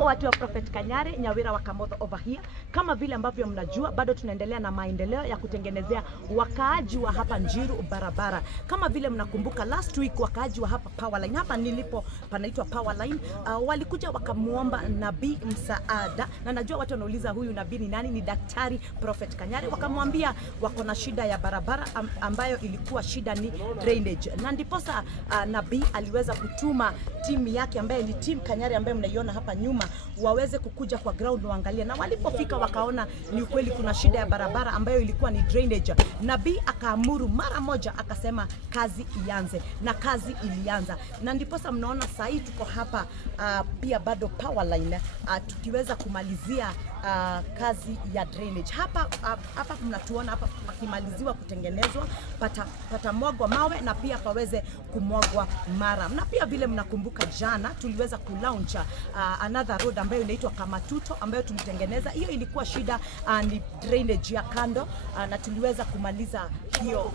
watu wa Prophet Kanyari, Nyawira wa Kamotho over here. Kama vile ambavyo mnajua, bado tunaendelea na maendeleo ya kutengenezea wakaaji wa hapa Njiru barabara. Kama vile mnakumbuka last week wakaaji wa hapa Powerline, hapa nilipo panaitwa Powerline, walikuja wakamuomba nabii msaada, na najua watu wanauliza huyu nabii ni nani? Ni Daktari Prophet Kanyari. Wakamwambia wako na shida ya barabara ambayo ilikuwa shida ni drainage, na ndiposa nabii aliweza kutuma timu yake ambaye ni team Kanyari ambaye mnaiona hapa nyuma, waweze kukuja kwa ground waangalia, na walipofika wakaona ni ukweli kuna shida ya barabara ambayo ilikuwa ni drainage. Nabii akaamuru mara moja, akasema kazi ianze, na kazi ilianza, na ndiposa mnaona saa hii tuko hapa pia bado Powerline tukiweza kumalizia kazi ya drainage. Hapa mnatuona hapa pakimaliziwa kutengenezwa, patamwagwa mawe na pia paweze kumwagwa mara. Na pia vile mnakumbuka jana tuliweza kulaunch another road ambayo inaitwa Kamatuto ambayo tulitengeneza. Hiyo ilikuwa shida ni drainage ya kando, na tuliweza kumaliza hiyo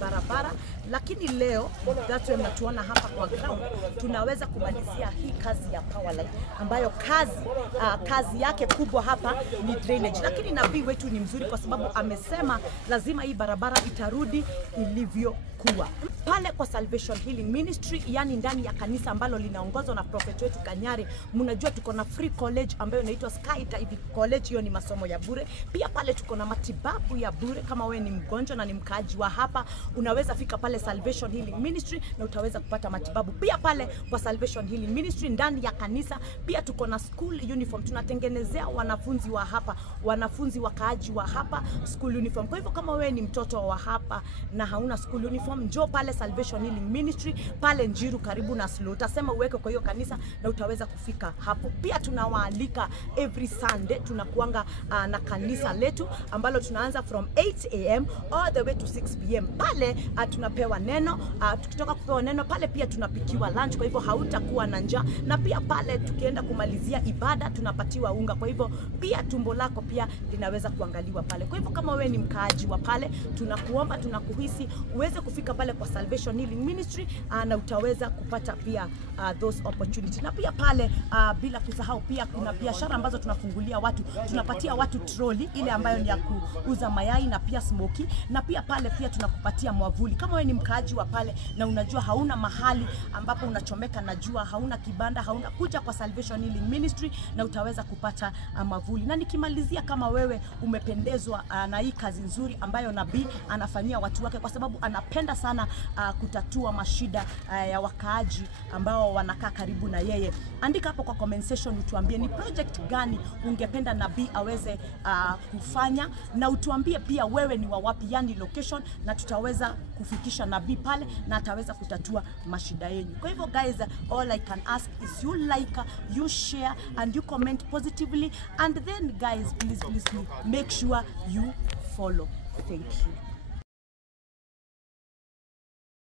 barabara. Lakini leo that's why mnatuona hapa kwa ground tunaweza kumalizia hii kazi ya Powerline ambayo kazi yake kubwa hapa ni drainage. Lakini nabii wetu ni mzuri kwa sababu amesema lazima hii barabara itarudi ilivyokuwa. Pale kwa Salvation Healing Ministry, yani ndani ya kanisa ambalo linaongozwa na prophet wetu Kanyari, mnajua tuko na free college ambayo inaitwa Sky Dive College. Hiyo ni masomo ya bure. Pia pale tuko na matibabu ya bure. Kama wewe ni mgonjwa na ni mkaaji wa hapa, unaweza fika pale Salvation Healing Ministry na utaweza kupata matibabu. Pia pale kwa Salvation Healing Ministry ndani ya kanisa pia tuko na school uniform. Tunatengenezea wanafunzi wa hapa, wanafunzi wakaaji wa hapa school uniform. Kwa hivyo kama wewe ni mtoto wa hapa na hauna school uniform, njoo pale Salvation Healing Ministry pale Njiru karibu na Slow. Utasema uweke kwa hiyo kanisa na utaweza kufika hapo. Pia tunawaalika every Sunday tunakuanga na kanisa letu ambalo tunaanza from 8 am all the way to 6 pm. Pale tunapewa neno, tukitoka kupewa neno pale pia tunapikiwa lunch, kwa hivyo hautakuwa na njaa. Na pia pale tukienda kumalizia ibada tunapatiwa unga, kwa hivyo pia tumbo lako pia linaweza kuangaliwa pale. Kwa hivyo kama wewe ni mkaaji wa pale, tunakuomba, tunakuhisi uweze kufika pale kwa Salvation Healing Ministry na utaweza kupata pia those opportunity. Na pia pale bila kusahau pia kuna biashara ambazo tunafungulia watu, tunapatia watu trolley ile ambayo ni ya kuuza mayai na pia smoky. Na pia pale pia tunakupatia mwavuli. Kama wewe ni mkaaji wa pale na unajua hauna mahali ambapo unachomeka na jua, hauna kibanda, hauna, kuja kwa Salvation Healing Ministry na utaweza kupata mwavuli. Na nikimalizia, kama wewe umependezwa na hii kazi nzuri ambayo nabii anafanyia watu wake, kwa sababu anapenda sana kutatua mashida ya wakaaji ambao wanakaa karibu na yeye, andika hapo kwa comment section utuambie ni project gani ungependa nabii aweze kufanya, na utuambie pia wewe ni wa wapi, yani location, na tutaweza kufikisha nabii pale na ataweza kutatua mashida yenu. Kwa hivyo guys, all I can ask is you like, you share and you comment positively, and then guys please make sure you follow. Thank you.